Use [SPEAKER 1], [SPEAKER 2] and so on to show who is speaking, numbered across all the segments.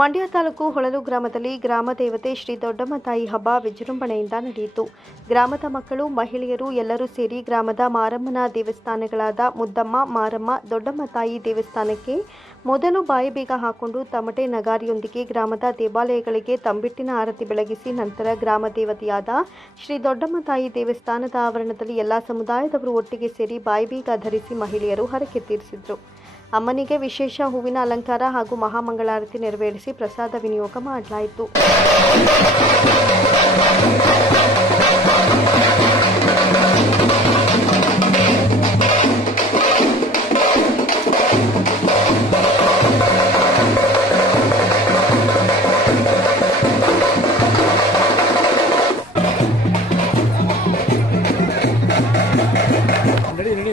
[SPEAKER 1] ಮಂಡ್ಯ ತಾಲೂಕು ಹೊಳಲು ಗ್ರಾಮದಲ್ಲಿ ಗ್ರಾಮ ದೇವತೆ ಶ್ರೀ ದೊಡ್ಡಮ್ಮ ತಾಯಿ ಹಬ್ಬ ವಿಜೃಂಭಣೆಯಿಂದ ನಡೆಯಿತು. ಗ್ರಾಮದ ಮಕ್ಕಳು, ಮಹಿಳೆಯರು ಎಲ್ಲರೂ ಸೇರಿ ಗ್ರಾಮದ ಮಾರಮ್ಮನ ದೇವಸ್ಥಾನಗಳಾದ ಮುದ್ದಮ್ಮ, ಮಾರಮ್ಮ, ದೊಡ್ಡಮ್ಮ ತಾಯಿ ದೇವಸ್ಥಾನಕ್ಕೆ ಮೊದಲು ಬಾಯಿ ಬೀಗ ಹಾಕೊಂಡು ತಮಟೆ ನಗಾರಿಯೊಂದಿಗೆ ಗ್ರಾಮದ ದೇವಾಲಯಗಳಿಗೆ ತಂಬಿಟ್ಟಿನ ಆರತಿ ಬೆಳಗಿಸಿ ನಂತರ ಗ್ರಾಮ ದೇವತೆಯಾದ ಶ್ರೀ ದೊಡ್ಡಮ್ಮ ತಾಯಿ ದೇವಸ್ಥಾನದ ಆವರಣದಲ್ಲಿ ಎಲ್ಲ ಸಮುದಾಯದವರು ಒಟ್ಟಿಗೆ ಸೇರಿ ಬಾಯಿ ಬೀಗ ಧರಿಸಿ ಮಹಿಳೆಯರು ಹರಕೆ ತೀರಿಸಿದರು ಅಮ್ಮನಿಗೆ ವಿಶೇಷ ಹೂವಿನ ಅಲಂಕಾರ ಹಾಗೂ ಮಹಾಮಂಗಳಾರತಿ ನೆರವೇರಿಸಿ ಪ್ರಸಾದ ವಿನಿಯೋಗ ಮಾಡಲಾಯಿತು.
[SPEAKER 2] ನಡಿ ನಡಿ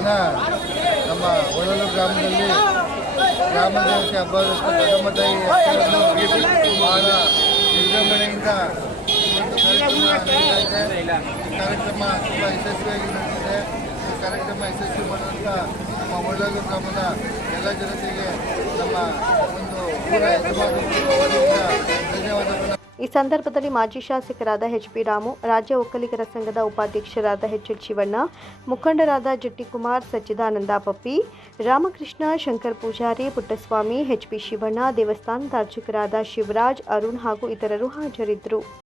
[SPEAKER 3] ದಿನ ನಮ್ಮ ಒಳಲು ಗ್ರಾಮದಲ್ಲಿ ಗ್ರಾಮ ದೇವತೆ ಹಬ್ಬದ ದೊಡ್ಡಮ್ಮ ತಾಯಿ ಹೆಸರನ್ನು ಬಹಳ ವಿಜೃಂಭಣೆಯಿಂದ ಕಾರ್ಯಕ್ರಮ ತುಂಬ ಯಶಸ್ವಿಯಾಗಿ ನಡೆದಿದೆ. ಈ ಕಾರ್ಯಕ್ರಮ ಯಶಸ್ವಿ ಮಾಡುವಂಥ ನಮ್ಮ ಒಳ್ಳಲು ಗ್ರಾಮದ ಎಲ್ಲ ಜನತೆಗೆ ನಮ್ಮ ಒಂದು ಧನ್ಯವಾದಗಳನ್ನು
[SPEAKER 1] ಈ ಸಂದರ್ಭದಲ್ಲಿ ಮಾಜಿ ಶಾಸಕರಾದ ಎಚ್ ಪಿ ರಾಮು, ರಾಜ್ಯ ಒಕ್ಕಲಿಗರ ಸಂಘದ ಉಪಾಧ್ಯಕ್ಷರಾದ ಎಚ್ ಎಲ್ ಶಿವಣ್ಣ ಮುಖಂಡರಾದ ಜಟ್ಟಿಕುಮಾರ್ ಸಚ್ಚಿದಾನಂದ ಪಪ್ಪಿ, ರಾಮಕೃಷ್ಣ ಶಂಕರ್ ಪೂಜಾರಿ, ಪುಟ್ಟಸ್ವಾಮಿ ಎಚ್ ಪಿ ಶಿವಣ್ಣ ದೇವಸ್ಥಾನದ ಅರ್ಚಕರಾದ ಶಿವರಾಜ್, ಅರುಣ್ ಹಾಗೂ ಇತರರು ಹಾಜರಿದ್ದರು.